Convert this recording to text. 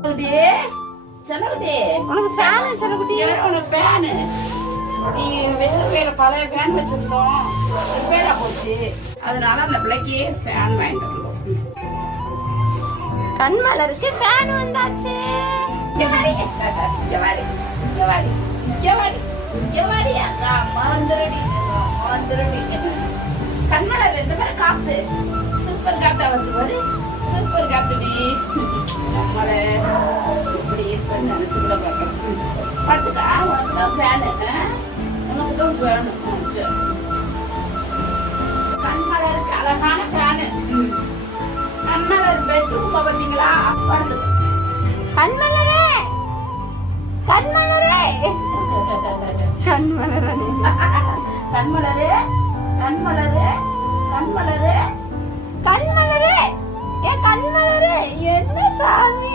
உனக்கு ஃபேன் செல்லகுட்டி, உனக்கு ஃபேன் நீ வேற பழைய ஃபேன் வச்சிருந்தோம், ரிப்பேரா போச்சு. அதனால அந்த பிள்ளைக்கு ஃபேன் வாங்கிட்டு வந்தோம். கண்மலருக்கு ஃபேன் வந்தாச்சு. கண்மலர் ரெண்டு பேரும் காத்து சூப்பர் காத்தா வந்து சூப்பர் காத்துடி. நம்மளை இப்படி இருக்குன்னு நினைச்சு கூட பார்க்கணும். பார்த்துக்கா, உனக்கு தான் ஃபேனு, உனக்கு தான் ஃபேனு. கண்மலருக்கு அழகான ஃபேனு. கண்மலர் பெட்ரூம் பார்த்தீங்களா? பார்த்து கண்மலரே, கண்மலரே, கண்மலரே, கண்மலரே, கண்மலரே, கண்மலரே, கண்மலரே, ஏ கண்மலரே, என்ன சாமி?